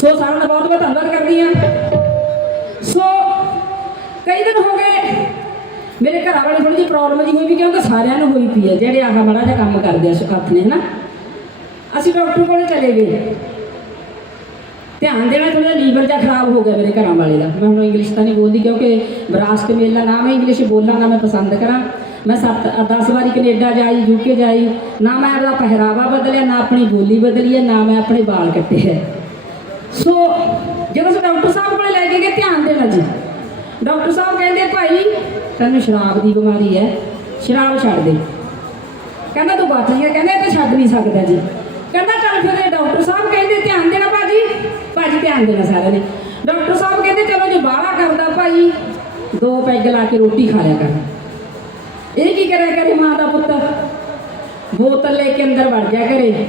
ਸੋ ਸਾਰਿਆਂ ਦਾ ਬਹੁਤ ਬਹੁਤ ਧੰਨਵਾਦ ਕਰਦੀ ਹਾਂ। ਸੋ ਕਈ ਦਿਨ ਹੋ ਗਏ, ਮੇਰੇ ਘਰ ਵਾਲੇ ਥੋੜੀ ਜਿਹੀ ਪ੍ਰੋਬਲਮ ਜੀ ਹੋਈ ਵੀ ਕਿਉਂਕਿ ਸਾਰਿਆਂ ਨੂੰ ਹੋਈ ਪਈ ਹੈ, ਜਿਹੜੇ ਆਹ ਮਾੜਾ ਜਿਹਾ ਕੰਮ ਕਰਦੇ ਆ ਸੁਖਾਤ ਨੇ, ਹਨਾ? ਅਸੀਂ ਡਾਕਟਰ ਕੋਲੇ ਚਲੇ ਗਏ। ਧਿਆਨ ਦੇਣਾ ਥੋੜਾ ਲੀਵਰ ਜਿਹਾ ਖਰਾਬ ਹੋ ਗਿਆ ਮੇਰੇ ਘਰਾਂ ਵਾਲੇ ਦਾ। ਮੈਂ ਹੁਣ ਇੰਗਲਿਸ਼ ਤਾਂ ਨਹੀਂ ਬੋਲਦੀ ਕਿਉਂਕਿ ਵਿਰਾਸਤ ਮੇਲਾ ਨਾ ਮੈਂ ਇੰਗਲਿਸ਼ ਬੋਲਾਂ, ਨਾ ਮੈਂ ਪਸੰਦ ਕਰਾਂ। ਮੈਂ ਸੱਤ 10 ਵਾਰੀ ਕੈਨੇਡਾ ਜਾਈ ਯੂਕੇ ਜਾਈ, ਨਾ ਮੈਂ ਆਪਣਾ ਪਹਿਰਾਵਾ ਬਦਲਿਆ, ਨਾ ਆਪਣੀ ਬੋਲੀ ਬਦਲੀ ਹੈ, ਨਾ ਮੈਂ ਆਪਣੇ ਵਾਲ ਕੱਟੇ ਹੈ। ਸੋ ਜਦੋਂ ਅਸੀਂ ਡਾਕਟਰ ਸਾਹਿਬ ਕੋਲੇ ਲੈ ਕੇ ਗਏ, ਧਿਆਨ ਦੇਣਾ ਜੀ। ਡਾਕਟਰ ਸਾਹਿਬ ਕਹਿੰਦੇ, ਭਾਈ, ਤੈਨੂੰ ਸ਼ਰਾਬ ਦੀ ਬਿਮਾਰੀ ਹੈ, ਸ਼ਰਾਬ ਛੱਡ ਦੇ। ਕਹਿੰਦਾ, ਤੂੰ ਬਚ ਗਿਆ ਕਹਿੰਦਾ, ਇਹ ਤਾਂ ਛੱਡ ਨਹੀਂ ਸਕਦਾ ਜੀ। ਕਹਿੰਦਾ, ਚੱਲ ਫਿਰ ਡਾਕਟਰ ਸਾਹਿਬ ਕਹਿੰਦੇ, ਧਿਆਨ ਦੇਣਾ ਭਾਜੀ। ਭਾਜੀ ਧਿਆਨ ਦੇਣਾ ਸਾਰਿਆਂ ਨੇ। ਡਾਕਟਰ ਸਾਹਿਬ ਕਹਿੰਦੇ, ਚਲੋ ਜੇ ਬਾਹਲਾ ਕਰਦਾ ਭਾਈ, ਦੋ ਪੈਗ ਲਾ ਕੇ ਰੋਟੀ ਖਾ ਲਿਆ ਕਰ। ਇਹ ਕੀ ਕਰਿਆ ਕਰੇ ਮਾਂ ਦਾ ਪੁੱਤ? ਬੋਤਲ ਲੈ ਕੇ ਅੰਦਰ ਵੜ ਜਾ ਕਰੇ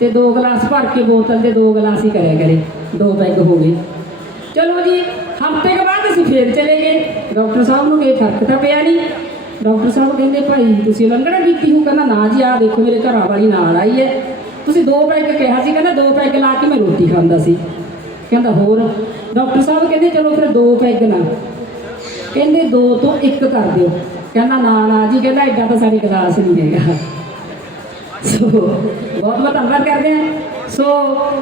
ਤੇ ਦੋ ਗਲਾਸ ਭਰ ਕੇ ਬੋਤਲ ਦੇ ਦੋ ਗਲਾਸ ਹੀ ਕਰਿਆ ਕਰੇ। ਦੋ ਪੈਗ ਹੋ ਗਏ। ਚਲੋ ਜੀ, ਹਫ਼ਤੇ ਕੇ ਬਾਅਦ ਅਸੀਂ ਫੇਰ ਚਲੇ ਗਏ। ਡਾਕਟਰ ਸਾਹਿਬ ਨੂੰ ਇਹ ਫ਼ਰਕ ਤਾਂ ਪਿਆ ਨਹੀਂ। ਡਾਕਟਰ ਸਾਹਿਬ ਕਹਿੰਦੇ, ਭਾਈ, ਤੁਸੀਂ ਲੰਗੜਾ ਕੀਤੀ ਹੋ ਕਹਿੰਦਾ, ਨਾ ਜੀ, ਆਹ ਦੇਖੋ, ਮੇਰੇ ਘਰਾਂ ਵਾਲੀ ਨਾਲ ਆਈ ਹੈ। ਤੁਸੀਂ ਦੋ ਪੈਗ ਕਿਹਾ ਸੀ, ਕਹਿੰਦਾ, ਦੋ ਪੈਗ ਲਾ ਕੇ ਮੈਂ ਰੋਟੀ ਖਾਂਦਾ ਸੀ। ਕਹਿੰਦਾ, ਹੋਰ? ਡਾਕਟਰ ਸਾਹਿਬ ਕਹਿੰਦੇ, ਚਲੋ ਫਿਰ ਦੋ ਪੈਗ ਨਾ। ਕਹਿੰਦੇ, ਦੋ ਤੋਂ ਇੱਕ ਕਰ ਦਿਓ। ਕਹਿੰਦਾ, ਨਾ ਨਾ ਜੀ, ਕਹਿੰਦਾ, ਐਡਾ ਤਾਂ ਸਾਡੀ ਗਲਾਸ ਨਹੀਂ ਹੈਗਾ। ਸੋ ਬਹੁਤ ਬਹੁਤ ਧੰਨਵਾਦ ਕਰਦੇ ਹਾਂ। ਸੋ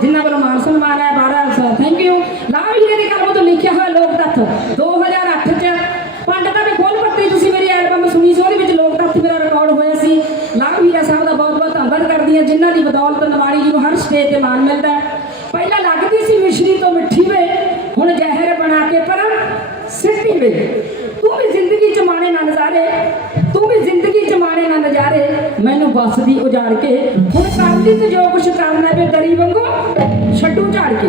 ਜਿਨ੍ਹਾਂ ਵੱਲੋਂ ਮਾਨ ਸਨਮਾਨ ਹੈ, ਬਾਰਾ ਥੈਂਕ ਯੂ ਲਾਭ ਹੀਰੇ ਦੀ ਕਲਮ ਤੋਂ ਲਿਖਿਆ ਹੋਇਆ ਲੋਕ ਤੱਥ। 2008 ਚ ਪੰਡਤਾਂ ਦੇ ਖੋਲ ਪੱਤੀ ਤੁਸੀਂ ਮੇਰੀ ਐਲਬਮ ਸੁਣੀ ਸੀ, ਉਹਦੇ ਵਿੱਚ ਲੋਕ ਤੱਥ ਮੇਰਾ ਰਿਕਾਰਡ ਹੋਇਆ ਸੀ। ਲਾਭ ਹੀਰਾ ਸਾਹਿਬ ਦਾ ਬਹੁਤ ਬਹੁਤ ਧੰਨਵਾਦ ਕਰਦੀ ਹਾਂ, ਜਿਨ੍ਹਾਂ ਦੀ ਬਦੌਲਤ ਨਵਾੜੀ ਜੀ ਨੂੰ ਹਰ ਸਟੇਜ ਤੇ ਮਾਨ ਮਿਲਦਾ ਹੈ। ਪਹਿਲਾਂ ਲੱਗਦੀ ਸੀ ਮਿਸ਼ਰੀ ਤੋਂ ਮਿੱਠੀ ਵੇ, ਹੁਣ ਜ਼ਹਿਰ ਬਣਾ ਕੇ ਪਰ ਸਿੱਟੀ ਵੇ। ਤੂੰ ਵੀ ਜ਼ਿੰਦਗੀ ਚ ਮਾਣੇ ਨਾ ਨਜ਼ਾਰੇ, ਤੂੰ ਵੀ ਜ਼ਿੰਦਗੀ ਮਾਣੇ ਨਾ ਨਜ਼ਾਰੇ ਮੈਨੂੰ ਬੱਸ ਦੀ ਉਜਾੜ ਕੇ, ਹੁਣ ਕਰਦੀ ਤੇ ਜੋ ਕੁਛ ਕਰਨਾ ਵੇ ਦਰੀ ਵਾਂਗੂ, ਛੱਡੂ ਝਾੜ ਕੇ।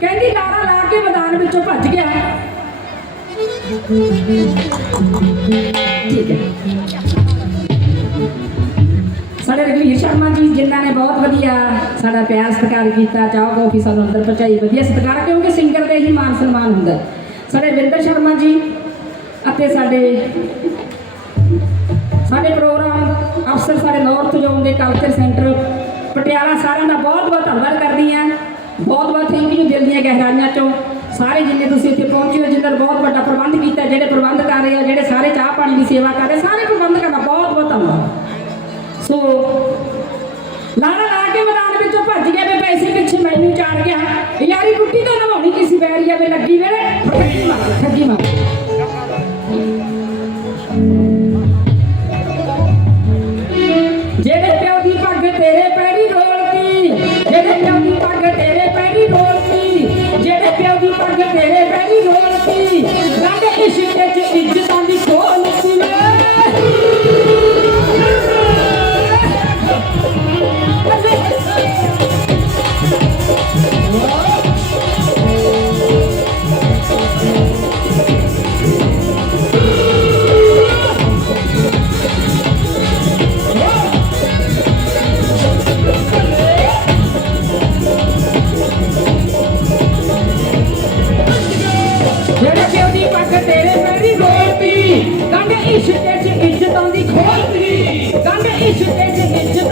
ਕਹਿੰਦੀ ਲਾਰਾ ਲਾ ਕੇ ਮੈਦਾਨ ਵਿੱਚੋਂ ਭੱਜ ਗਿਆ। ਠੀਕ ਹੈ। ਸਾਡੇ ਰਘਵੀਰ ਸ਼ਰਮਾ ਜੀ, ਜਿਨ੍ਹਾਂ ਨੇ ਬਹੁਤ ਵਧੀਆ ਸਾਡਾ ਪਿਆਰ ਸਤਿਕਾਰ ਕੀਤਾ, ਚਾਹ ਕੌਫੀ ਸਾਨੂੰ ਅੰਦਰ ਪਹੁੰਚਾਈ। ਵਧੀਆ ਸਤਿਕਾਰ, ਕਿਉਂਕਿ ਸਿੰਗਰ ਦੇ ਹੀ ਮਾਨ ਸਨਮਾਨ ਹੁੰਦਾ ਸਾਡੇ ਵਿੰਦਰ ਸ਼ਰਮਾ ਜੀ ਅਤੇ ਸਾਡੇ ਸਾਡੇ ਪ੍ਰੋਗਰਾਮ ਅਫਸਰ ਸਾਡੇ ਨਾਰਥ ਜ਼ੋਨ ਦੇ ਕਲਚਰ ਸੈਂਟਰ ਪਟਿਆਲਾ ਸਾਰਿਆਂ ਦਾ ਬਹੁਤ ਬਹੁਤ ਧੰਨਵਾਦ ਕਰਦੀ ਹਾਂ। ਬਹੁਤ ਬਹੁਤ ਥੈਂਕ ਯੂ ਦਿਲ ਦੀਆਂ ਗਹਿਰਾਈਆਂ ਚੋਂ। ਸਾਰੇ ਜਿੰਨੇ ਤੁਸੀਂ ਇੱਥੇ ਪਹੁੰਚੇ ਹੋ ਜਿਨ੍ਹਾਂ ਨੇ ਬਹੁਤ ਵੱਡਾ ਪ੍ਰਬੰਧ ਕੀਤਾ, ਜਿਹੜੇ ਪ੍ਰਬੰਧ ਕਰ ਰਹੇ ਹੋ ਜਿਹੜੇ ਸਾਰੇ ਚਾਹ ਪਾਣੀ ਦੀ ਸੇਵਾ ਕਰ ਰਹੇ ਸਾਰੇ ਪ੍ਰਬੰਧਕਾਂ ਦਾ ਬਹੁਤ ਬਹੁਤ ਧੰਨਵਾਦ। ਸੋ ਲਾੜਾ ਲਾ ਕੇ ਮੈਦਾਨ ਵਿੱਚੋਂ ਭੱਜ ਗਿਆ ਵੇ ਪੈਸੇ ਪਿੱਛੇ ਮੈਨੂੰ ਚਾੜ ਗਿਆ। ਯਾਰੀ ਕੁੱਟੀ ਤਾਂ ਨਵਾਉਣੀ ਕਿਸੇ ਬੈਰੀਆ ਵੇ ਲੱਗੀ ਵੇਲੇ। ਪੈਰੀ ਗੰਢ ਇਸ਼ਕ ਚ ਇੱਜ਼ਤਾਂ ਦੀ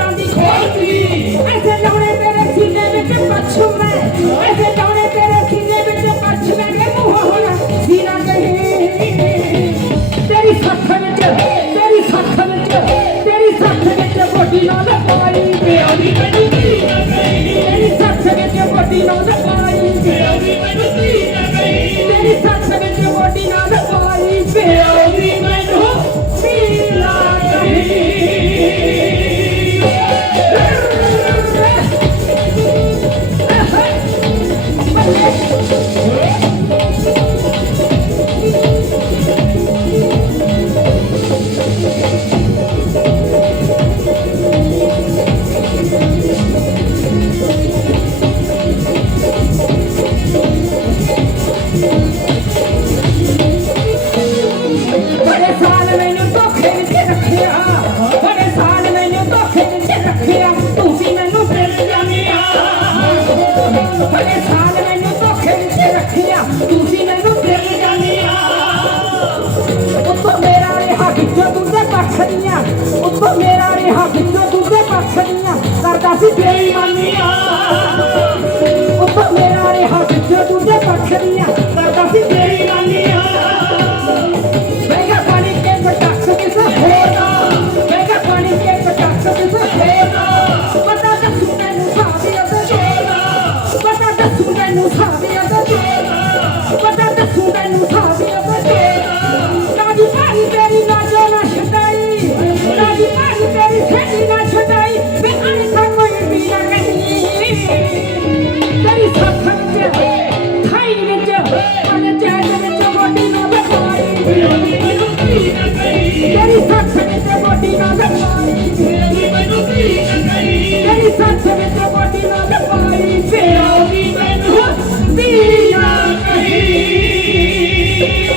ਦੀਆਂ ਉੱਤੋਂ ਮੇਰਾ ਰਿਹਾ ਵਿੱਚੋਂ ਦੂਜੇ ਪਾਸੇ ਦੀਆਂ ਕਰਦਾ ਸੀ। ਬੇਈ You.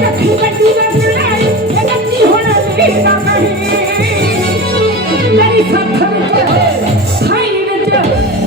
ਰੱਖੀ ਕੱਟੀ ਰੱਖੀ ਇਹ ਕੱਟੀ ਹੁਣ ਮੇਰੀ ਨਾ ਕਹੀ ਮੇਰੀ ਸੱਥ ਵਿੱਚ ਖਾਈ ਵਿੱਚ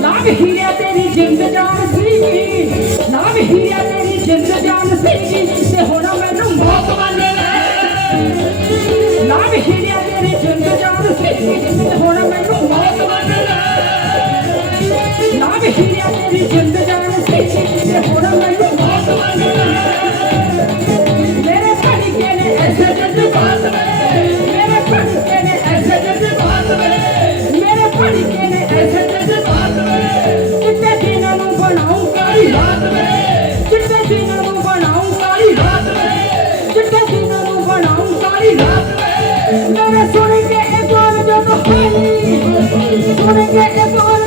ਨਾਮ ਹੀਰਾ ਤੇਰੀ ਮੈਨੂੰ ਮੌਤ ਵਾਲੇ ਨਾਮ ਤੇਰੀ ਜਿੰਦ ਜਾਨ ਸੀਗੀ। ਤੇ ਮੈਨੂੰ ਮੌਤ ਵਾਲੇ ਨਾਮ ਤੇਰੀ ਜਿੰਦ Thank you.